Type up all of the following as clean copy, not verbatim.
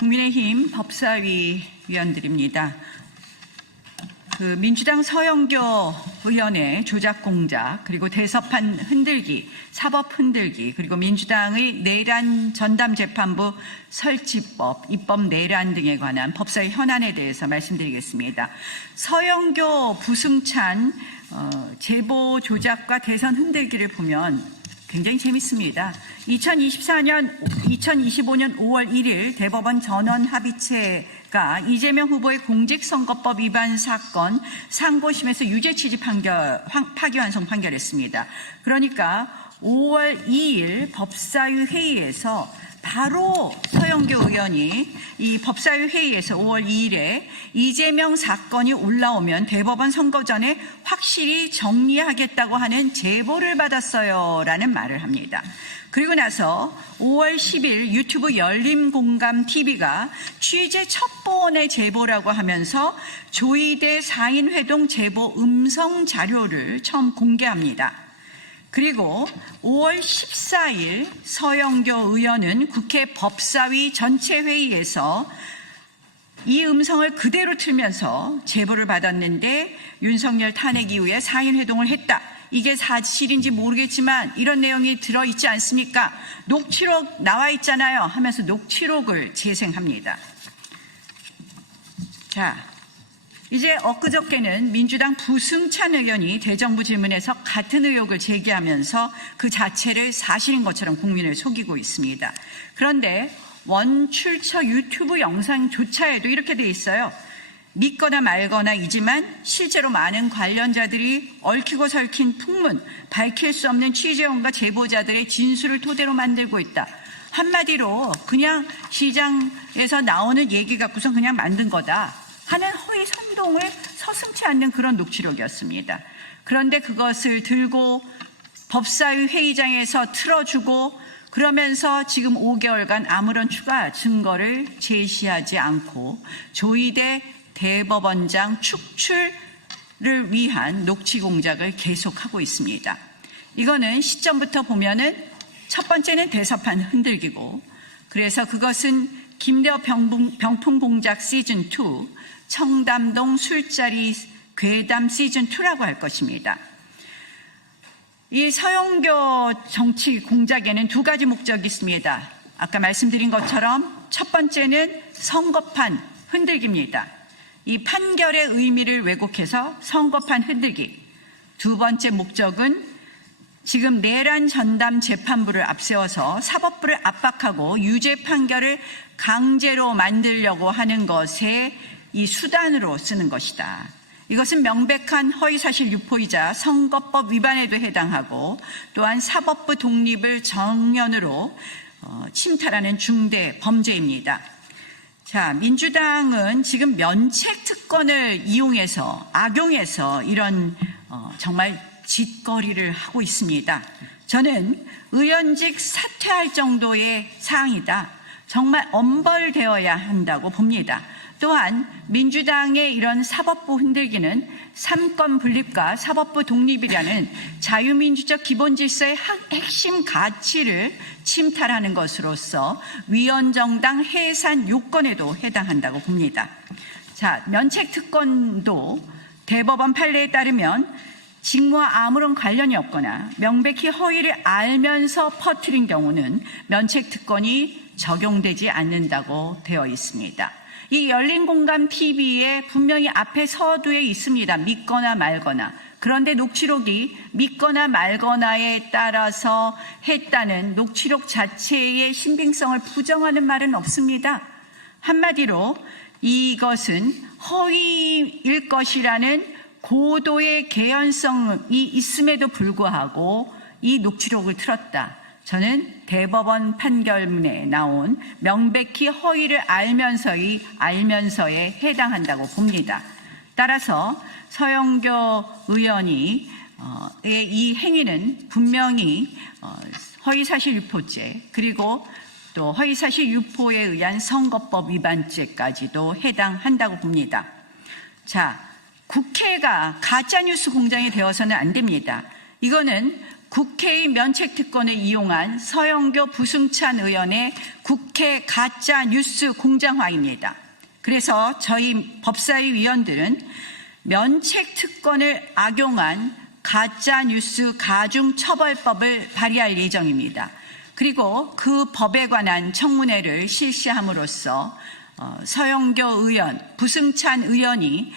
국민의힘 법사위 위원들입니다. 민주당 서영교 의원의 조작 공작, 그리고 대서판 흔들기, 사법 흔들기, 그리고 민주당의 내란 전담재판부 설치법, 입법 내란 등에 관한 법사위 현안에 대해서 말씀드리겠습니다. 서영교 부승찬 제보 조작과 대선 흔들기를 보면 굉장히 재밌습니다. 2025년 5월 1일 대법원 전원합의체가 이재명 후보의 공직선거법 위반 사건 상고심에서 유죄 취지 파기환송 판결했습니다. 그러니까 5월 2일 법사위 회의에서 바로 서영교 의원이 이 법사위 회의에서 5월 2일에 이재명 사건이 올라오면 대법원 선거 전에 확실히 정리하겠다고 하는 제보를 받았어요 라는 말을 합니다. 그리고 나서 5월 10일 유튜브 열린공감TV가 취재 첩보원의 제보라고 하면서 조이대 4인 회동 제보 음성 자료를 처음 공개합니다. 그리고 5월 14일 서영교 의원은 국회 법사위 전체 회의에서 이 음성을 그대로 틀면서 제보를 받았는데 윤석열 탄핵 이후에 4인 회동을 했다. 이게 사실인지 모르겠지만 이런 내용이 들어있지 않습니까? 녹취록 나와 있잖아요 하면서 녹취록을 재생합니다. 자, 이제 엊그저께는 민주당 부승찬 의원이 대정부 질문에서 같은 의혹을 제기하면서 그 자체를 사실인 것처럼 국민을 속이고 있습니다. 그런데 원출처 유튜브 영상조차에도 이렇게 돼 있어요. 믿거나 말거나이지만 실제로 많은 관련자들이 얽히고 설킨 풍문, 밝힐 수 없는 취재원과 제보자들의 진술을 토대로 만들고 있다. 한마디로 그냥 시장에서 나오는 얘기 갖고서 그냥 만든 거다 하는 허위 선동을 서슴지 않는 그런 녹취록이었습니다. 그런데 그것을 들고 법사위 회의장에서 틀어주고 그러면서 지금 5개월간 아무런 추가 증거를 제시하지 않고 조이대 대법원장 축출을 위한 녹취 공작을 계속하고 있습니다. 이거는 시점부터 보면은 첫 번째는 대서판 흔들기고, 그래서 그것은 김대호 병풍 공작 시즌 2, 청담동 술자리 괴담 시즌 2라고 할 것입니다. 이 서영교 정치 공작에는 두 가지 목적이 있습니다. 아까 말씀드린 것처럼 첫 번째는 선거판 흔들기입니다. 이 판결의 의미를 왜곡해서 선거판 흔들기. 두 번째 목적은 지금 내란 전담 재판부를 앞세워서 사법부를 압박하고 유죄 판결을 강제로 만들려고 하는 것에 이 수단으로 쓰는 것이다. 이것은 명백한 허위사실 유포이자 선거법 위반에도 해당하고 또한 사법부 독립을 정면으로 침탈하는 중대 범죄입니다. 자, 민주당은 지금 면책 특권을 이용해서 악용해서 이런 정말 짓거리를 하고 있습니다. 저는 의원직 사퇴할 정도의 사항이다. 정말 엄벌되어야 한다고 봅니다. 또한 민주당의 이런 사법부 흔들기는 삼권 분립과 사법부 독립이라는 자유민주적 기본질서의 핵심 가치를 침탈하는 것으로서 위헌정당 해산 요건에도 해당한다고 봅니다. 자, 면책특권도 대법원 판례에 따르면 직무와 아무런 관련이 없거나 명백히 허위를 알면서 퍼뜨린 경우는 면책특권이 적용되지 않는다고 되어 있습니다. 이 열린공감TV에 분명히 앞에 서두에 있습니다. 믿거나 말거나. 그런데 녹취록이 믿거나 말거나에 따라서 했다는 녹취록 자체의 신빙성을 부정하는 말은 없습니다. 한마디로 이것은 허위일 것이라는 고도의 개연성이 있음에도 불구하고 이 녹취록을 틀었다. 저는 대법원 판결문에 나온 명백히 허위를 알면서에 해당한다고 봅니다. 따라서 서영교 의원이 이 행위는 분명히 허위사실 유포죄 그리고 또 허위사실 유포에 의한 선거법 위반죄까지도 해당한다고 봅니다. 자, 국회가 가짜뉴스 공장이 되어서는 안 됩니다. 이거는 국회의 면책특권을 이용한 서영교 부승찬 의원의 국회 가짜 뉴스 공장화입니다. 그래서 저희 법사위 위원들은 면책특권을 악용한 가짜뉴스 가중처벌법을 발의할 예정입니다. 그리고 그 법에 관한 청문회를 실시함으로써 서영교 의원, 부승찬 의원이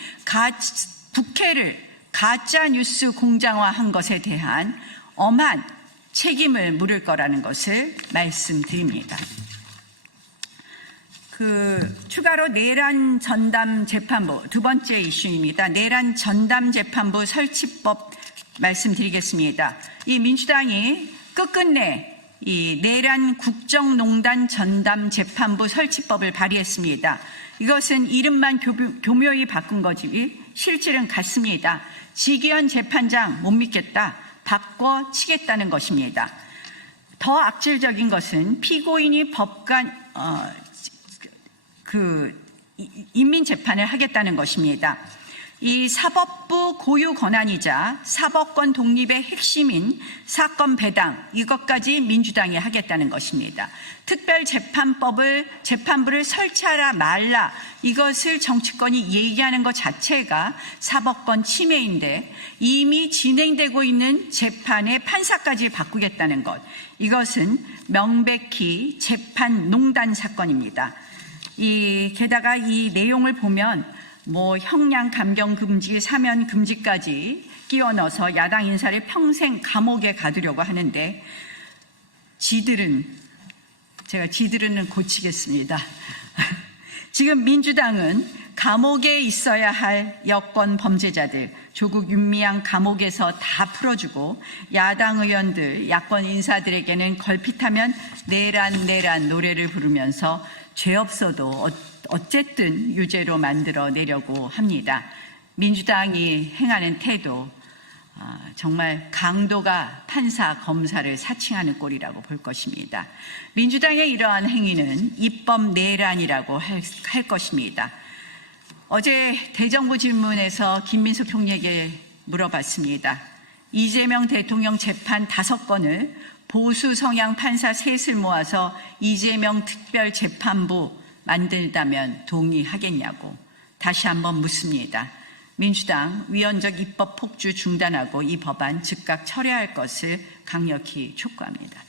국회를 가짜뉴스 공장화한 것에 대한 엄한 책임을 물을 거라는 것을 말씀드립니다. 추가로 내란 전담 재판부, 두 번째 이슈입니다. 내란 전담 재판부 설치법 말씀드리겠습니다. 이 민주당이 끝끝내 이 내란 국정농단 전담 재판부 설치법을 발의했습니다. 이것은 이름만 교묘히 바꾼 거지 실질은 같습니다. 지기현 재판장 못 믿겠다. 바꿔치겠다는 것입니다. 더 악질적인 것은 피고인이 인민재판을 하겠다는 것입니다. 이 사법부 고유 권한이자 사법권 독립의 핵심인 사건 배당, 이것까지 민주당이 하겠다는 것입니다. 재판부를 설치하라 말라, 이것을 정치권이 얘기하는 것 자체가 사법권 침해인데 이미 진행되고 있는 재판의 판사까지 바꾸겠다는 것, 이것은 명백히 재판 농단 사건입니다. 게다가 이 내용을 보면 형량 감경 금지, 사면 금지까지 끼워 넣어서 야당 인사를 평생 감옥에 가두려고 하는데 지들은 고치겠습니다. 지금 민주당은 감옥에 있어야 할 여권 범죄자들 조국 윤미향 감옥에서 다 풀어주고 야당 의원들, 야권 인사들에게는 걸핏하면 내란 노래를 부르면서 죄 없어도 어쨌든 유죄로 만들어내려고 합니다. 민주당이 행하는 태도, 정말 강도가 판사, 검사를 사칭하는 꼴이라고 볼 것입니다. 민주당의 이러한 행위는 입법 내란이라고 할 것입니다. 어제 대정부 질문에서 김민수 총리에게 물어봤습니다. 이재명 대통령 재판 5건을 보수 성향 판사 셋을 모아서 이재명 특별재판부 만들다면 동의하겠냐고 다시 한번 묻습니다. 민주당 위헌적 입법 폭주 중단하고 이 법안 즉각 철회할 것을 강력히 촉구합니다.